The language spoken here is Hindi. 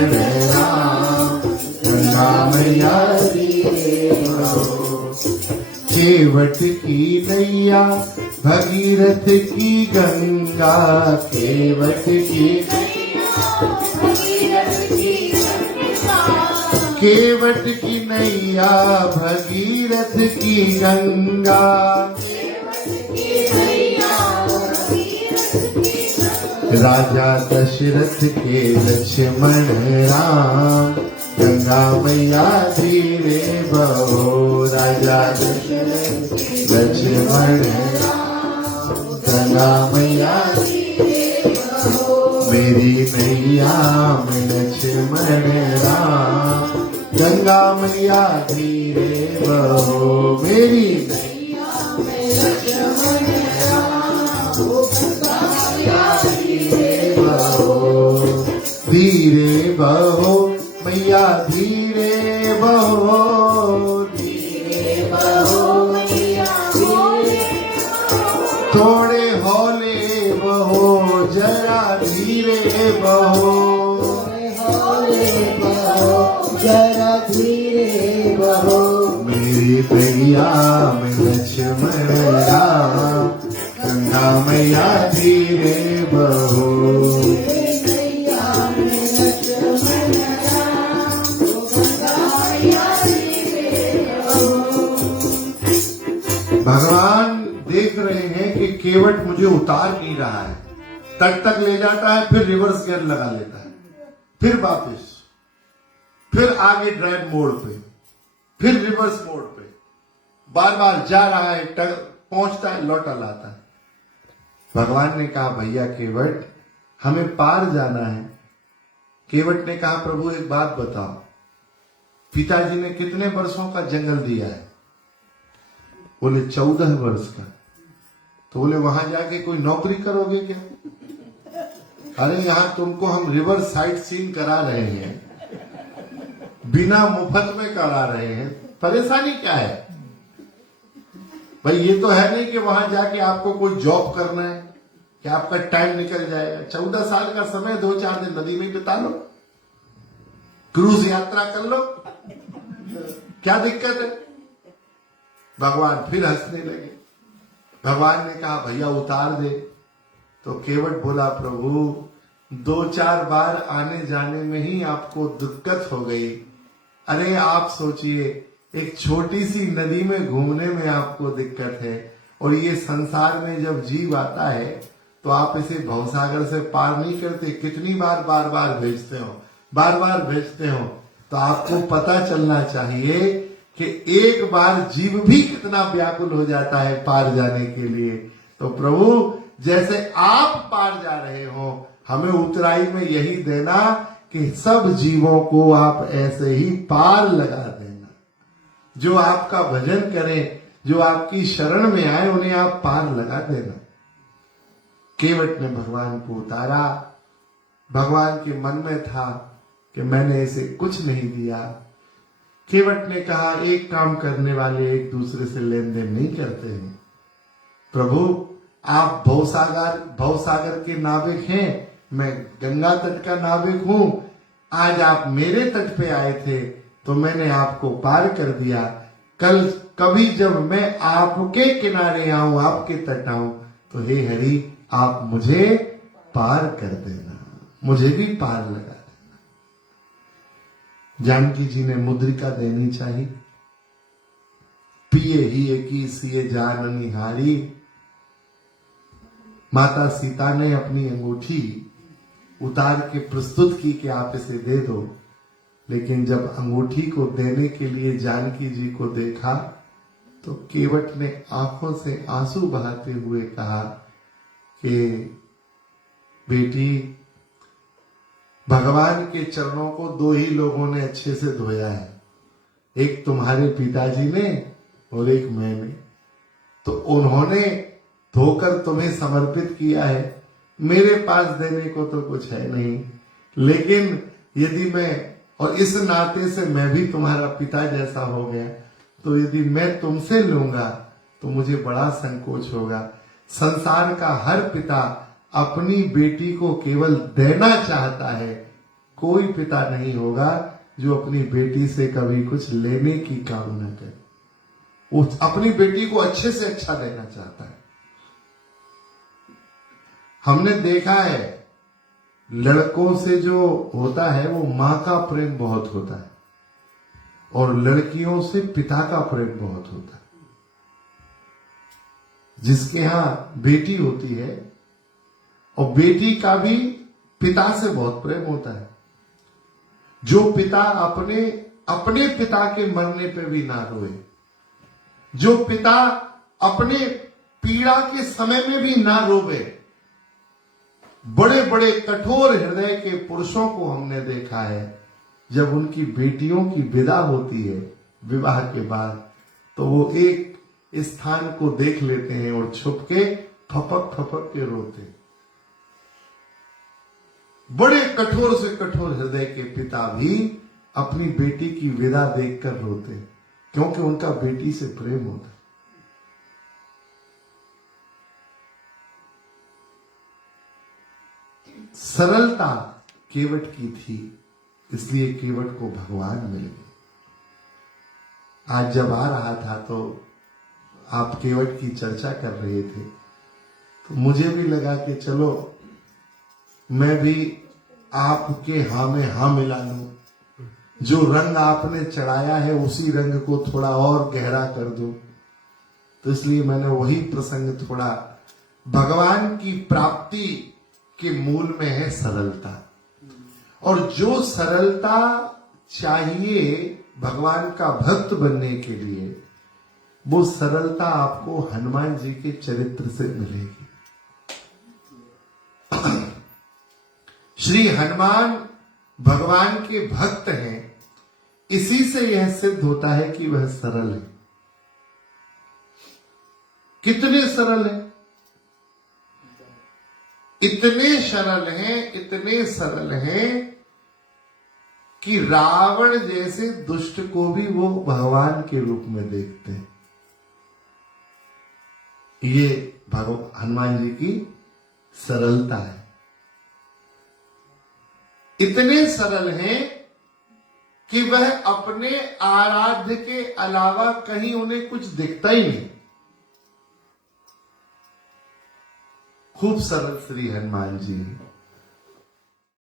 लक्ष्मण राम, गंगा मैया धीरे बहो। केवट की नैया भगीरथ की गंगा, केवट की केवट की नैया भगीरथ की गंगा, राजा दशरथ के लक्ष्मण राम, गंगा मैया धीरे बहो। राजा दशरथ लक्ष्मण राम, गंगा मैया धीरे बहो। मेरी नैया में लक्ष्मण राम, गंगा मैया धीरे बहो। मेरी नैया में लक्ष्मण राम, गंगा मैया धीरे बहो। धीरे बहो मैया धीरे बहो, धीरे बहो मैया धीरे बहो। थोड़े हौले बहो जरा धीरे बहो, जरा धीरे बहो। मेरी नैया में लक्ष्मण राम, गंगा मैया धीरे बहो। भगवान देख रहे हैं कि केवट मुझे उतार नहीं रहा है, तट तक ले जाता है, फिर रिवर्स गियर लगा लेता है, फिर वापस, फिर आगे ड्राइव मोड पे, फिर रिवर्स मोड पे, बार बार जा रहा है, पहुंचता है, लौटा लाता है। भगवान ने कहा भैया केवट हमें पार जाना है। केवट ने कहा प्रभु एक बात बताओ, पिताजी ने कितने वर्षों का जंगल दिया है? बोले 14 वर्ष का। तो बोले वहां जाके कोई नौकरी करोगे क्या? अरे यहां तुमको हम रिवर साइट सीन करा रहे हैं, बिना मुफ्त में करा रहे हैं, परेशानी क्या है? भाई ये तो है नहीं कि वहां जाके आपको कोई जॉब करना है कि आपका टाइम निकल जाएगा। 14 साल का समय 2-4 दिन नदी में बिता लो, क्रूज यात्रा कर लो, क्या दिक्कत है? भगवान फिर हंसने लगे। भगवान ने कहा भैया उतार दे। तो केवट बोला प्रभु 2-4 बार आने जाने में ही आपको दिक्कत हो गई। अरे आप सोचिए एक छोटी सी नदी में घूमने में आपको दिक्कत है, और ये संसार में जब जीव आता है तो आप इसे भवसागर से पार नहीं करते। कितनी बार बार बार भेजते हो, बार बार भेजते हो। तो आपको पता चलना चाहिए कि एक बार जीव भी कितना व्याकुल हो जाता है पार जाने के लिए। तो प्रभु जैसे आप पार जा रहे हो, हमें उतराई में यही देना कि सब जीवों को आप ऐसे ही पार लगा देना। जो आपका भजन करें, जो आपकी शरण में आए, उन्हें आप पार लगा देना। केवट ने भगवान को उतारा। भगवान के मन में था कि मैंने इसे कुछ नहीं दिया। केवट ने कहा एक काम करने वाले एक दूसरे से लेन देन नहीं करते हैं। प्रभु आप भवसागर के नाविक हैं, मैं गंगा तट का नाविक हूं। आज आप मेरे तट पे आए थे तो मैंने आपको पार कर दिया। कल कभी जब मैं आपके किनारे आऊं, आपके तट आऊं, तो हे हरि आप मुझे पार कर देना, मुझे भी पार लगा देना। जानकी जी ने मुद्रिका देनी चाहिए। पिए ही की सिए जाननी हारी। माता सीता ने अपनी अंगूठी उतार के प्रस्तुत की कि आप इसे दे दो, लेकिन जब अंगूठी को देने के लिए जानकी जी को देखा तो केवट ने आंखों से आंसू बहाते हुए कहा कि बेटी भगवान के चरणों को 2 ही लोगों ने अच्छे से धोया है, एक तुम्हारे पिताजी ने और एक मैंने। तो उन्होंने धोकर तुम्हें समर्पित किया है। मेरे पास देने को तो कुछ है नहीं, लेकिन यदि मैं, और इस नाते से मैं भी तुम्हारा पिता जैसा हो गया, तो यदि मैं तुमसे लूंगा तो मुझे बड़ा संकोच होगा। संसार का हर पिता अपनी बेटी को केवल देना चाहता है, कोई पिता नहीं होगा जो अपनी बेटी से कभी कुछ लेने की कामना करे। वो अपनी बेटी को अच्छे से अच्छा देना चाहता है। हमने देखा है लड़कों से जो होता है वो मां का प्रेम बहुत होता है और लड़कियों से पिता का प्रेम बहुत होता है। जिसके यहां बेटी होती है और बेटी का भी पिता से बहुत प्रेम होता है। जो पिता अपने पिता के मरने पे भी ना रोए, जो पिता अपने पीड़ा के समय में भी ना रोवे। बड़े बड़े कठोर हृदय के पुरुषों को हमने देखा है, जब उनकी बेटियों की विदा होती है विवाह के बाद, तो वो एक स्थान को देख लेते हैं और छुप के फपक फपक के रोते। बड़े कठोर से कठोर हृदय के पिता भी अपनी बेटी की विदा देखकर रोते, क्योंकि उनका बेटी से प्रेम होता है। सरलता केवट की थी, इसलिए केवट को भगवान मिल गए। आज जब आ रहा था तो आप केवट की चर्चा कर रहे थे, तो मुझे भी लगा कि चलो मैं भी आपके हाँ में हाँ मिला लूं। जो रंग आपने चढ़ाया है उसी रंग को थोड़ा और गहरा कर दूं। तो इसलिए मैंने वही प्रसंग थोड़ा, भगवान की प्राप्ति के मूल में है सरलता, और जो सरलता चाहिए भगवान का भक्त बनने के लिए, वो सरलता आपको हनुमान जी के चरित्र से मिलेगी। श्री हनुमान भगवान के भक्त हैं, इसी से यह सिद्ध होता है कि वह सरल है। कितने सरल है, इतने सरल हैं कि रावण जैसे दुष्ट को भी वो भगवान के रूप में देखते हैं। ये हनुमान जी की सरलता है। इतने सरल हैं कि वह अपने आराध्य के अलावा कहीं उन्हें कुछ दिखता ही नहीं। खूब सरल श्री हनुमान जी हैं।